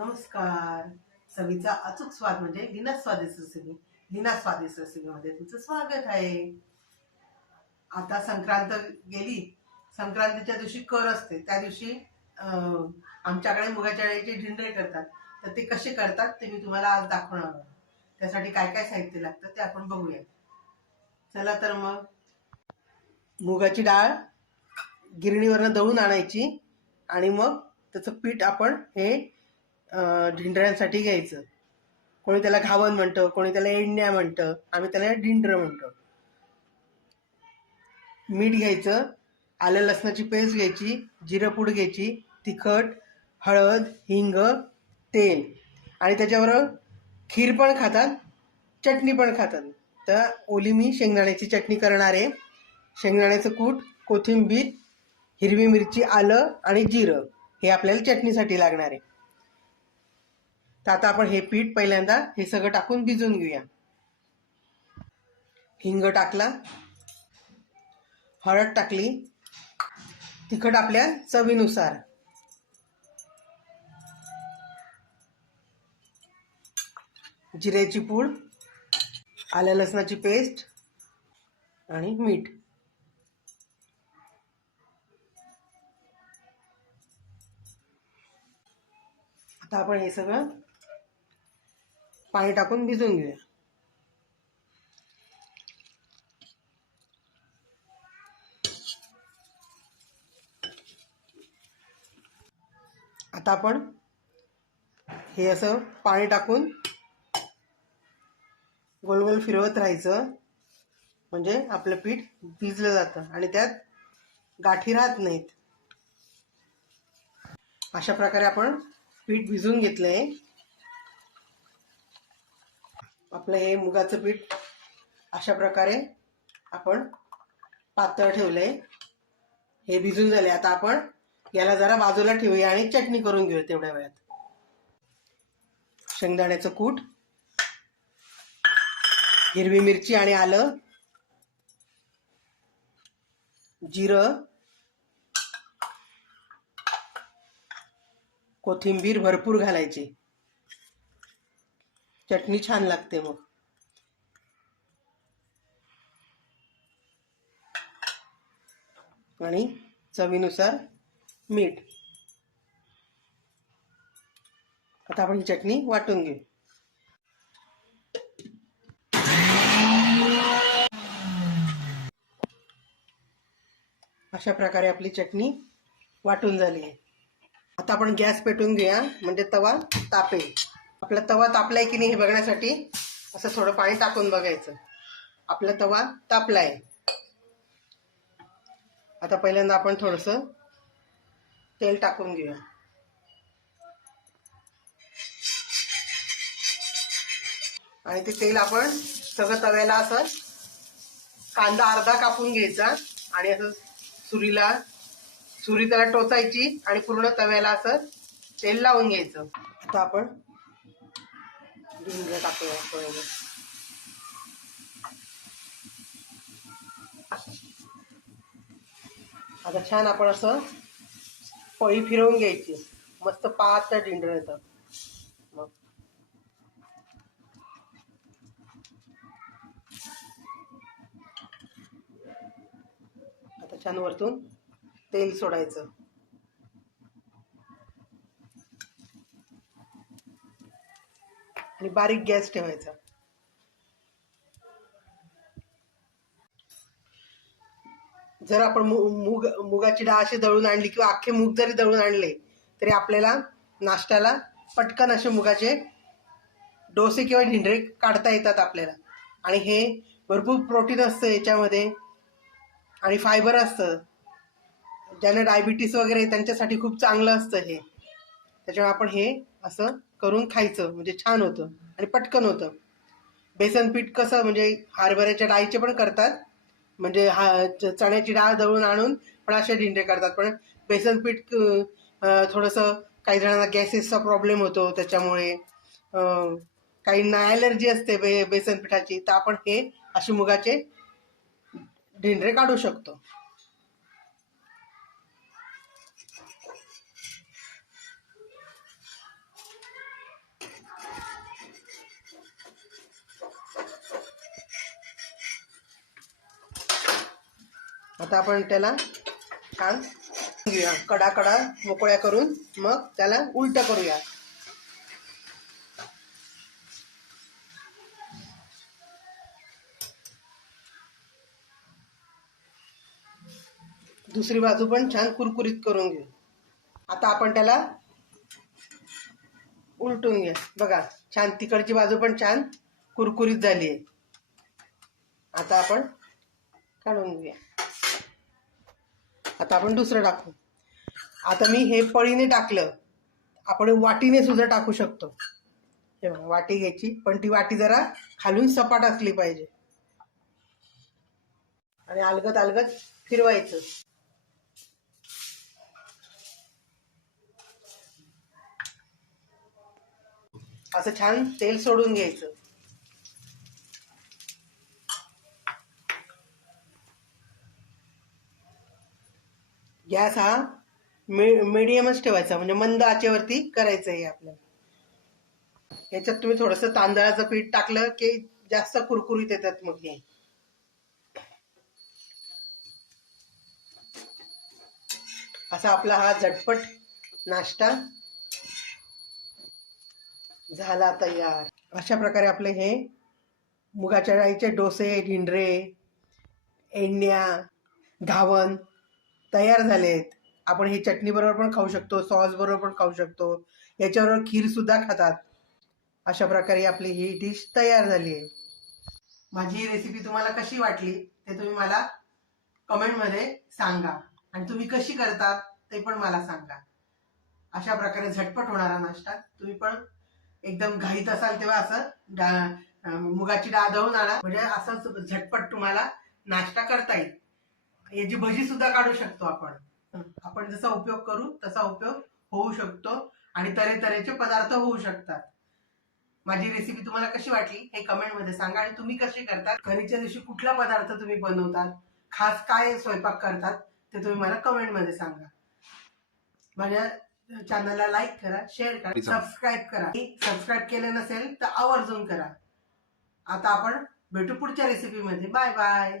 नमस्कार. चवीचा अचूक स्वाद म्हणजे लीना स्वादिष्ट रेसिपीमध्ये तुमचं स्वागत आहे. आता संक्रांत गेली. संक्रांतीच्या दिवशी कर असते. त्या दिवशी आमच्याकडे मुगाच्या डाळीचे ढिंडरे करतात. तर ते कसे करतात ते मी तुम्हाला आज दाखवणार आहे. त्यासाठी काय काय साहित्य लागतं ते आपण बघूया. चला तर मग मुगाची डाळ गिरणीवरनं दळून आणायची आणि मग त्याचं पीठ आपण हे ढिंडऱ्यांसाठी घ्यायचं. कोणी त्याला घावन म्हणतं, कोणी त्याला एंडण्या म्हणतं, आम्ही त्याला ढिंडरं म्हणतो. मीठ घ्यायचं, आलं लसणाची पेस्ट घ्यायची, जिरंपूड घ्यायची, तिखट, हळद, हिंग, तेल आणि त्याच्याबरोबर खीर पण खातात, चटणी पण खातात. तर ओली मी शेंगदाण्याची चटणी करणार आहे. शेंगदाण्याचं कूट, कोथिंबीर, हिरवी मिरची, आलं आणि जिरं हे आपल्याला चटणीसाठी लागणार आहे. तर आता आपण हे पीठ पहिल्यांदा हे सगळं टाकून भिजवून घेऊया. हिंग टाकला, हळद टाकली, तिखट आपल्या चवीनुसार, जिऱ्याची पूड, आलं लसणाची पेस्ट आणि मीठ. आता आपण हे सगळं पाणी टाकून भिजवून घेऊया. आता आपण हे असं पाणी टाकून गोल गोल फिरवत राहायचं, म्हणजे आपलं पीठ भिजलं जातं आणि त्यात गाठी राहत नाहीत. अशा प्रकारे आपण पीठ भिजवून घेतलंय. आपलं हे मुगाचं पीठ अशा प्रकारे आपण पातळ ठेवलंय. हे भिजून झाले. आता आपण याला जरा बाजूला ठेवूया आणि चटणी करून घेऊया तेवढ्या वेळात. शेंगदाण्याचं कूट, हिरवी मिरची आणि आलं, जिरं, कोथिंबीर भरपूर घालायची, चटणी छान लागते मग. आणि चवीनुसार मीठ. आता आपण ही चटणी वाटून घेऊ. अशा प्रकारे आपली चटणी वाटून झाली आहे. आता आपण गॅस पेटवून घेऊया, म्हणजे तवा तापेल. आपला तवा तापलाय की नाही हे बघण्यासाठी असं थोडं पाणी टाकून बघायचं. आपला तवा तापलाय. आता पहिल्यांदा आपण थोडंसं तेल टाकून घेऊया. आणि ते तेल आपण सगळं तव्याला असं कांदा अर्धा कापून घ्यायचा आणि असं सुरी त्याला टोचायची आणि पूर्ण तव्याला असं तेल लावून घ्यायचं. आता आपण ढिंडरं टाकूया. आता छान आपण असं पळी फिरवून घ्यायची. मस्त पातळ ढिंडरं येतं. मग आता छान वरतून तेल सोडायचं आणि बारीक गॅस ठेवायचा. जर आपण मुगाची डाळ अशी दळून आणली किंवा अख्खे मूग जरी दळून आणले तरी आपल्याला नाश्त्याला पटकन असे मुगाचे डोसे किंवा ढिंडरे काढता येतात आपल्याला. आणि हे भरपूर प्रोटीन असतं याच्यामध्ये आणि फायबर असतं. ज्यांना डायबिटीस वगैरे त्यांच्यासाठी खूप चांगलं असतं हे. त्याच्यामुळे आपण हे असं करून खायचं, म्हणजे छान होतं आणि पटकन होतं. बेसन पीठ कसं म्हणजे हरभऱ्याच्या डाळीचे पण करतात, म्हणजे चण्याची डाळ दळून आणून पण असे ढिंडे करतात. पण बेसन पीठ थोडंसं काही जणांना गॅसेसचा प्रॉब्लेम होतो, त्याच्यामुळे काहींना ॲलर्जी असते बेसन पिठाची, तर आपण हे असे मुगाचे ढिंडरे काढू शकतो. आता आपण त्याला छान घेऊया, कडा कडा मोकळ्या करून मग त्याला उलट करूया. दुसरी बाजू पण छान कुरकुरीत करून घेऊ. आता आपण त्याला उलटून घ्या. बघा छान तिकडची बाजू पण छान कुरकुरीत झाली आहे. आता आपण काढून घेऊया. आता आपण दुसरं टाकू. आता मी हे पळीने टाकलं, आपण वाटीने सुद्धा टाकू शकतो. हे बघा, वाटी घ्यायची, पण ती वाटी जरा खालून सपाट असली पाहिजे आणि अलगद अलगद फिरवायचं. असं छान तेल सोडून घ्यायचं. गॅस हा मीडियमच ठेवायचा, म्हणजे मंद आचेवरती करायचं आहे आपल्याला. याच्यात तुम्ही थोडंसं तांदळाचं पीठ टाकलं की जास्त कुरकुरीत येतात मग हे. असा आपला हा झटपट नाश्ता झाला तयार. अशा प्रकारे आपले हे मुगाच्या डाळीचे डोसे, ढिंडरे, एंड्या, घावन तयार झालेत. आपण हे चटणी बरोबर पण खाऊ शकतो, सॉस बरोबर पण खाऊ शकतो, याच्याबरोबर खीर सुद्धा खातात. अशा प्रकारे आपली ही डिश तयार झाली आहे. माझी ही रेसिपी तुम्हाला कशी वाटली ते तुम्ही मला कमेंटमध्ये सांगा, आणि तुम्ही कशी करतात ते पण मला सांगा. अशा प्रकारे झटपट होणारा नाश्ता तुम्ही पण एकदम घाईत असाल तेव्हा असं मुगाची डाळ दळून आणा, म्हणजे असंच झटपट तुम्हाला नाश्ता करता येईल. याची भजी सुद्धा काढू शकतो आपण जसा उपयोग करू तसा उपयोग होऊ शकतो आणि तऱ्हेतऱ्हेचे पदार्थ होऊ शकतात. माझी रेसिपी तुम्हाला कशी वाटली हे कमेंट मध्ये सांगा, आणि तुम्ही कशी करतात, खरीच्या दिवशी कुठला पदार्थ तुम्ही बनवतात, खास काय स्वयंपाक करतात ते तुम्ही मला कमेंट मध्ये सांगा. माझ्या चॅनलला लाईक करा, शेअर करा, सबस्क्राईब करा. सबस्क्राईब केलं नसेल तर आवर्जून करा. आता आपण भेटू पुढच्या रेसिपी मध्ये. Bye bye.